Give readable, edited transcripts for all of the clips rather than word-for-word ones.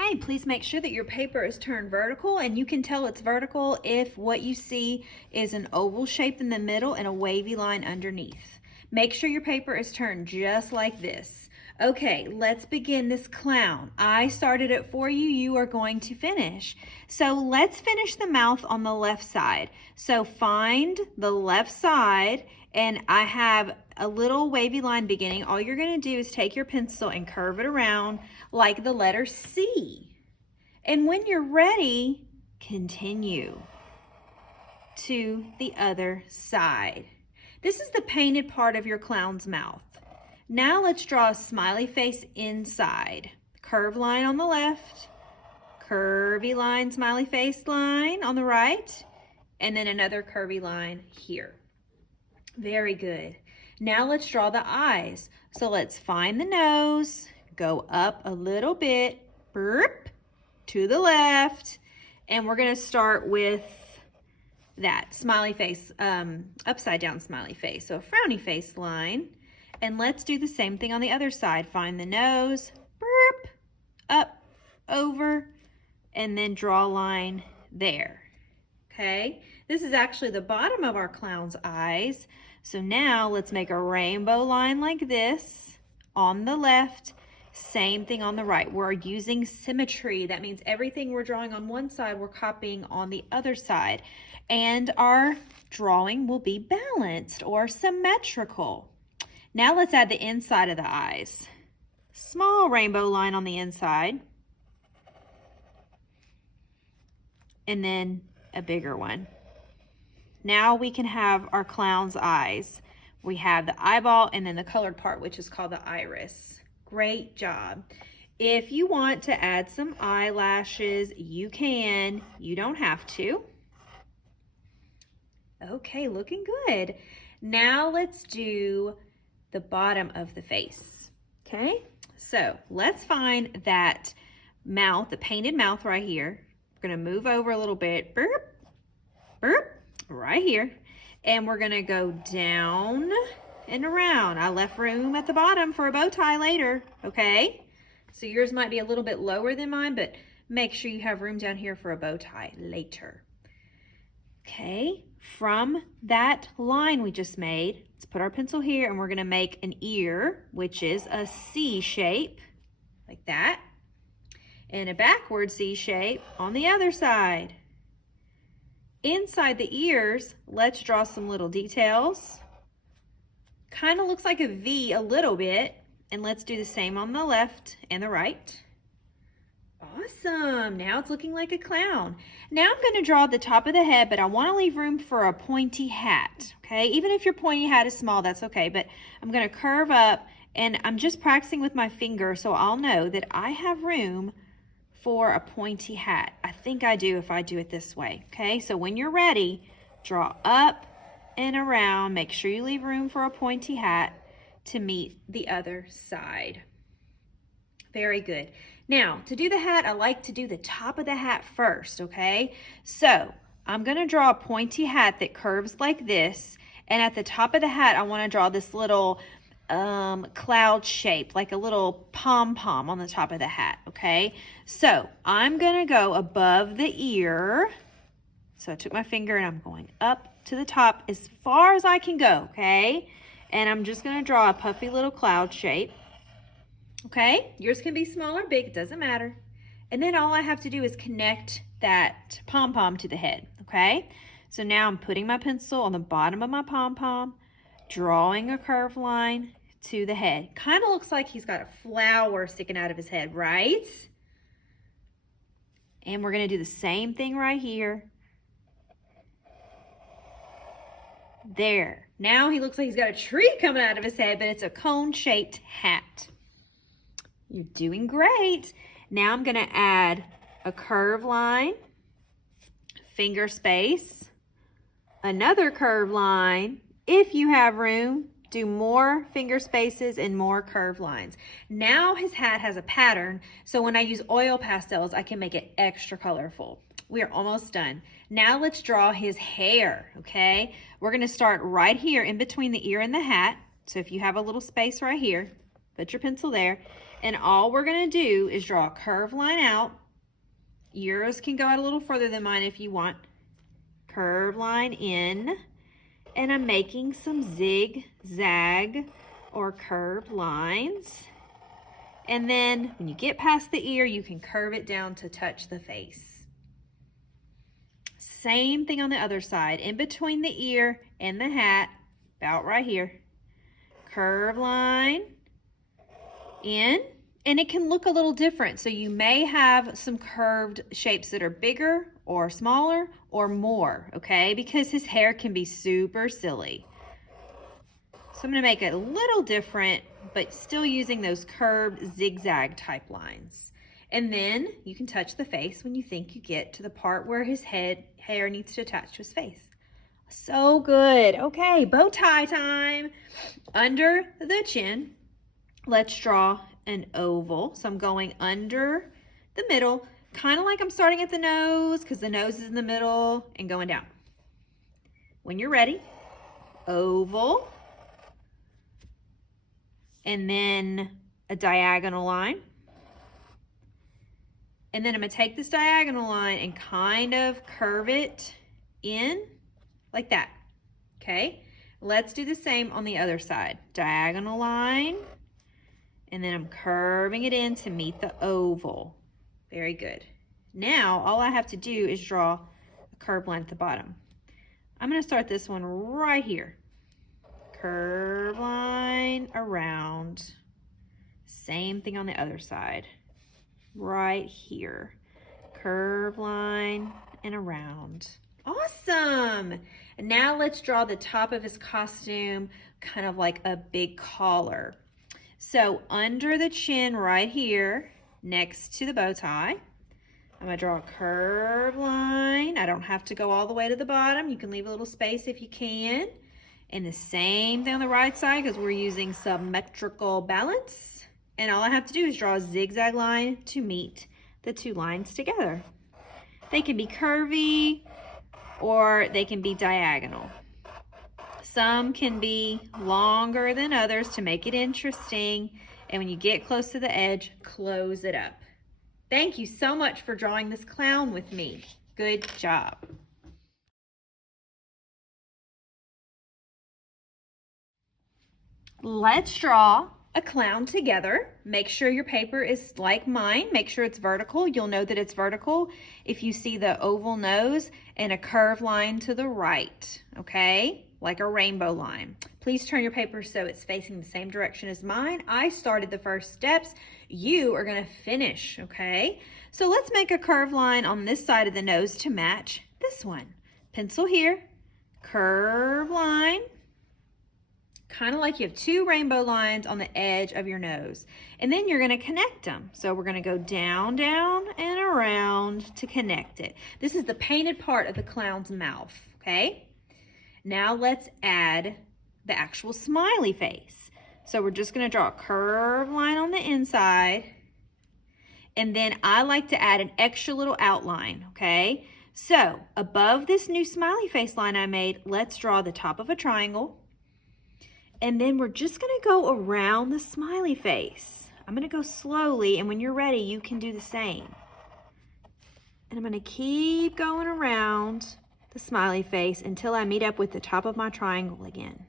Okay, please make sure that your paper is turned vertical, and you can tell it's vertical if what you see is an oval shape in the middle and a wavy line underneath. Make sure your paper is turned just like this. Okay, let's begin this clown. I started it for you. You are going to finish. So let's finish the mouth on the left side. So find the left side, and I have a little wavy line beginning. All you're going to do is take your pencil and curve it around like the letter C. And when you're ready, continue to the other side. This is the painted part of your clown's mouth. Now let's draw a smiley face inside. Curved line on the left, curvy line, smiley face line on the right, and then another curvy line here. Very good. Now let's draw the eyes. So let's find the nose, go up a little bit, burp, to the left, and we're going to start with that smiley face, upside down smiley face. So a frowny face line. And let's do the same thing on the other side. Find the nose, burp, up, over, and then draw a line there. Okay, this is actually the bottom of our clown's eyes. So now let's make a rainbow line like this on the left. Same thing on the right. We're using symmetry. That means everything we're drawing on one side, we're copying on the other side. And our drawing will be balanced or symmetrical. Now let's add the inside of the eyes. Small rainbow line on the inside. And then a bigger one. Now we can have our clown's eyes. We have the eyeball and then the colored part, which is called the iris. Great job. If you want to add some eyelashes, you can. You don't have to. Okay, looking good. Now let's do the bottom of the face. Okay, so let's find that mouth, the painted mouth right here. We're gonna move over a little bit, burp, burp, right here. And we're gonna go down and around. I left room at the bottom for a bow tie later, okay? So yours might be a little bit lower than mine, but make sure you have room down here for a bow tie later. Okay, from that line we just made, let's put our pencil here and we're gonna make an ear, which is a C shape, like that, and a backward C shape on the other side. Inside the ears, let's draw some little details. Kind of looks like a V a little bit, and let's do the same on the left and the right. Awesome, now it's looking like a clown. Now I'm going to draw the top of the head, but I want to leave room for a pointy hat, okay? Even if your pointy hat is small, that's okay, but I'm going to curve up, and I'm just practicing with my finger, so I'll know that I have room for a pointy hat. I think I do if I do it this way, okay? So when you're ready, draw up and around. Make sure you leave room for a pointy hat to meet the other side. Very good. Now, to do the hat, I like to do the top of the hat first, okay? So I'm going to draw a pointy hat that curves like this, and at the top of the hat, I want to draw this little cloud shape, like a little pom-pom on the top of the hat, okay? So I'm going to go above the ear. So I took my finger and I'm going up to the top as far as I can go, okay? And I'm just going to draw a puffy little cloud shape. Okay, yours can be small or big, it doesn't matter. And then all I have to do is connect that pom-pom to the head, okay? So now I'm putting my pencil on the bottom of my pom-pom, drawing a curved line to the head. Kind of looks like he's got a flower sticking out of his head, right? And we're gonna do the same thing right here. There. Now he looks like he's got a tree coming out of his head, but it's a cone-shaped hat. You're doing great. Now I'm going to add a curve line, finger space, another curve line. If you have room, do more finger spaces and more curved lines. Now his hat has a pattern, so when I use oil pastels, I can make it extra colorful. We are almost done. Now let's draw his hair, okay? We're going to start right here in between the ear and the hat. So if you have a little space right here, put your pencil there. And all we're gonna do is draw a curved line out. Yours can go out a little further than mine if you want. Curved line in, and I'm making some zigzag or curved lines. And then when you get past the ear, you can curve it down to touch the face. Same thing on the other side, in between the ear and the hat, about right here. Curved line in, and it can look a little different. So you may have some curved shapes that are bigger or smaller or more, okay? Because his hair can be super silly. So I'm gonna make it a little different, but still using those curved zigzag type lines. And then you can touch the face when you think you get to the part where his hair needs to attach to his face. So good. Okay, bow tie time. Under the chin, let's draw an oval. So I'm going under the middle, kind of like I'm starting at the nose because the nose is in the middle, and going down. When you're ready, oval, and then a diagonal line. And then I'm gonna take this diagonal line and kind of curve it in like that, okay? Let's do the same on the other side. Diagonal line, and then I'm curving it in to meet the oval. Very good. Now, all I have to do is draw a curved line at the bottom. I'm gonna start this one right here. Curve line around. Same thing on the other side. Right here. Curve line and around. Awesome! And now let's draw the top of his costume, kind of like a big collar. So under the chin right here, next to the bow tie, I'm gonna draw a curved line. I don't have to go all the way to the bottom. You can leave a little space if you can. And the same thing on the right side because we're using symmetrical balance. And all I have to do is draw a zigzag line to meet the two lines together. They can be curvy or they can be diagonal. Some can be longer than others to make it interesting. And when you get close to the edge, close it up. Thank you so much for drawing this clown with me. Good job. Let's draw a clown together. Make sure your paper is like mine. Make sure it's vertical. You'll know that it's vertical if you see the oval nose and a curved line to the right, okay? Like a rainbow line. Please turn your paper so it's facing the same direction as mine. I started the first steps. You are gonna finish, okay? So let's make a curved line on this side of the nose to match this one. Pencil here, curved line, kind of like you have two rainbow lines on the edge of your nose. And then you're gonna connect them. So we're gonna go down, down, and around to connect it. This is the painted part of the clown's mouth, okay? Now let's add the actual smiley face. So we're just gonna draw a curved line on the inside. And then I like to add an extra little outline, okay? So above this new smiley face line I made, let's draw the top of a triangle. And then we're just gonna go around the smiley face. I'm gonna go slowly, and when you're ready, you can do the same. And I'm gonna keep going around the smiley face until I meet up with the top of my triangle again.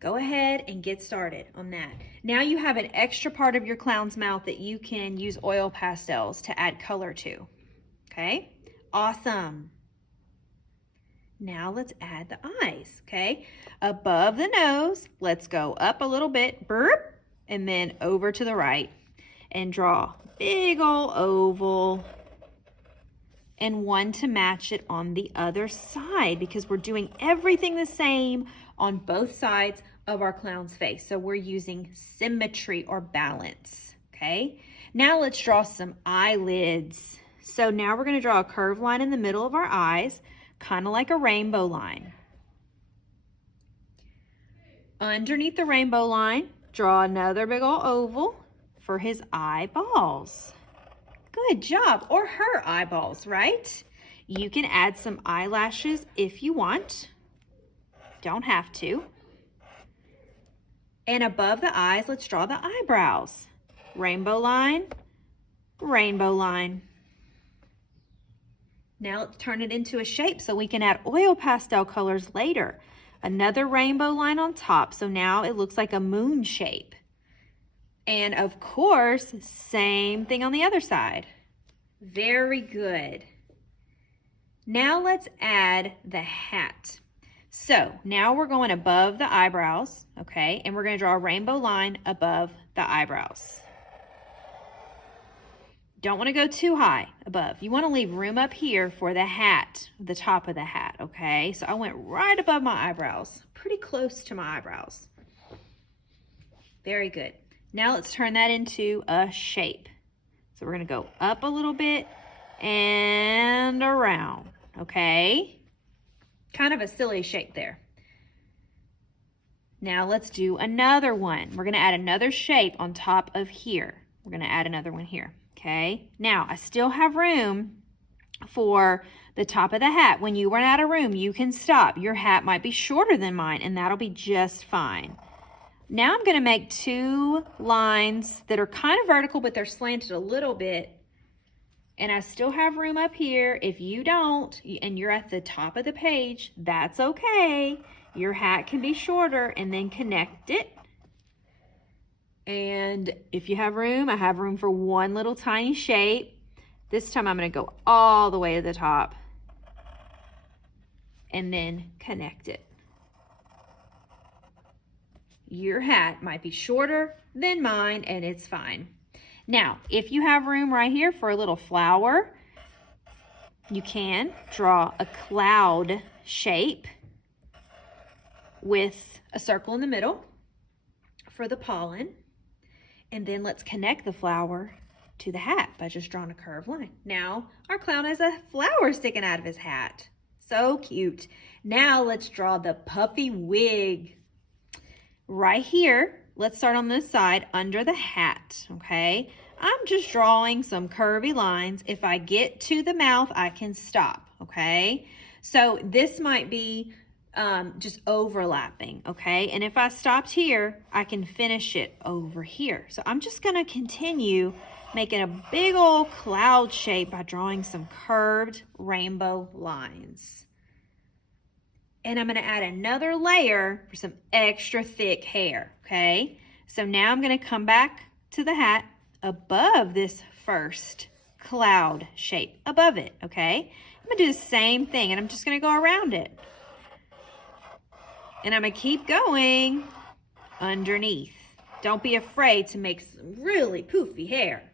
Go ahead and get started on that. Now you have an extra part of your clown's mouth that you can use oil pastels to add color to, okay? Awesome. Now let's add the eyes, okay? Above the nose, let's go up a little bit, burp, and then over to the right and draw big old oval and one to match it on the other side because we're doing everything the same on both sides of our clown's face. So we're using symmetry or balance, okay? Now let's draw some eyelids. So now we're gonna draw a curved line in the middle of our eyes, kind of like a rainbow line. Underneath the rainbow line, draw another big old oval for his eyeballs. Good job, or her eyeballs, right? You can add some eyelashes if you want. Don't have to. And above the eyes, let's draw the eyebrows. rainbow line, rainbow line. Now let's turn it into a shape so we can add oil pastel colors later. Another rainbow line on top, so now it looks like a moon shape. And of course, same thing on the other side. Very good. Now let's add the hat. So now we're going above the eyebrows, okay? And we're going to draw a rainbow line above the eyebrows. Don't want to go too high above. You want to leave room up here for the hat, the top of the hat, okay? So I went right above my eyebrows, pretty close to my eyebrows. Very good. Now let's turn that into a shape. So we're going to go up a little bit and around, okay? Kind of a silly shape there. Now let's do another one. We're going to add another shape on top of here. We're going to add another one here. Okay, now I still have room for the top of the hat. When you run out of room, you can stop. Your hat might be shorter than mine, and that'll be just fine. Now I'm going to make two lines that are kind of vertical, but they're slanted a little bit. And I still have room up here. If you don't, and you're at the top of the page, that's okay. Your hat can be shorter, and then connect it. And if you have room, I have room for one little tiny shape. This time I'm going to go all the way to the top and then connect it. Your hat might be shorter than mine, and it's fine. Now, if you have room right here for a little flower, you can draw a cloud shape with a circle in the middle for the pollen. And then let's connect the flower to the hat by just drawing a curved line. Now, our clown has a flower sticking out of his hat. So cute. Now let's draw the puffy wig. Right here, let's start on this side under the hat, okay? I'm just drawing some curvy lines. If I get to the mouth, I can stop, okay? So this might be just overlapping, okay? And if I stopped here, I can finish it over here. So I'm just gonna continue making a big old cloud shape by drawing some curved rainbow lines. And I'm gonna add another layer for some extra thick hair, okay? So now I'm gonna come back to the hat above this first cloud shape, above it, okay? I'm gonna do the same thing, and I'm just gonna go around it. And I'm going to keep going underneath. Don't be afraid to make some really poofy hair.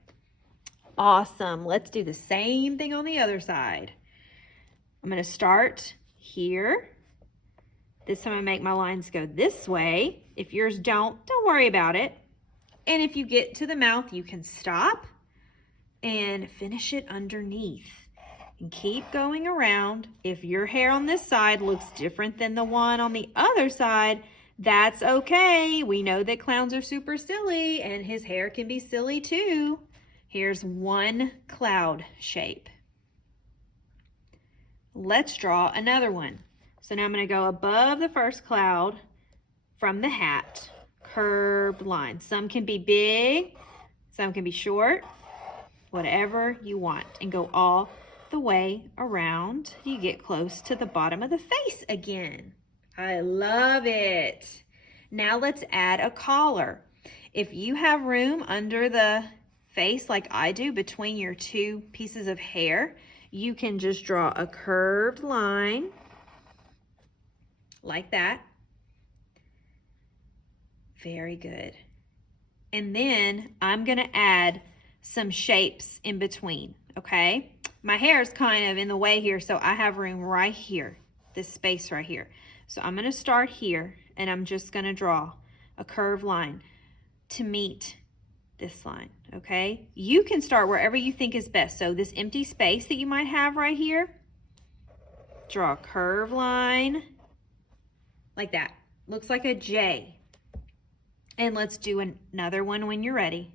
Awesome. Let's do the same thing on the other side. I'm going to start here. This time I make my lines go this way. If yours don't worry about it. And if you get to the mouth, you can stop and finish it underneath. And keep going around. If your hair on this side looks different than the one on the other side, that's okay. We know that clowns are super silly, and his hair can be silly too. Here's one cloud shape. Let's draw another one. So now I'm going to go above the first cloud from the hat. Curved lines. Some can be big, some can be short, whatever you want, and go all the way around. You get close to the bottom of the face again. I love it. Now let's add a collar. If you have room under the face like I do between your two pieces of hair, you can just draw a curved line like that. Very good. And then I'm going to add some shapes in between, okay? My hair is kind of in the way here, so I have room right here, this space right here. So I'm going to start here, and I'm just going to draw a curved line to meet this line, okay? You can start wherever you think is best. So this empty space that you might have right here, draw a curved line like that. Looks like a J. And let's do another one when you're ready.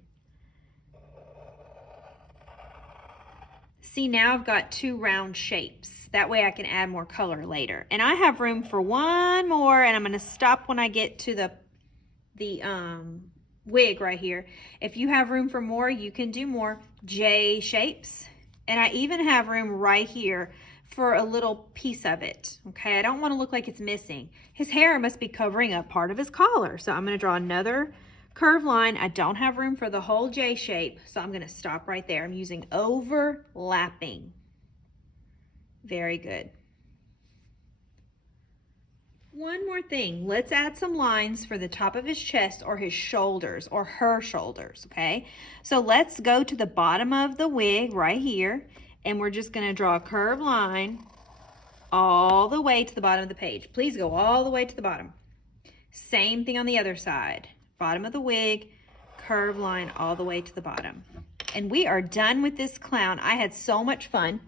See, now I've got two round shapes. That way I can add more color later. And I have room for one more, and I'm going to stop when I get to wig right here. If you have room for more, you can do more J shapes. And I even have room right here for a little piece of it. Okay, I don't want to look like it's missing. His hair must be covering up part of his collar. So I'm going to draw another curved line. I don't have room for the whole J shape, so I'm going to stop right there. I'm using overlapping. Very good. One more thing, let's add some lines for the top of his chest or his shoulders or her shoulders, okay? So let's go to the bottom of the wig right here, and we're just gonna draw a curved line all the way to the bottom of the page. Please go all the way to the bottom. Same thing on the other side. Bottom of the wig, curved line all the way to the bottom. And we are done with this clown. I had so much fun.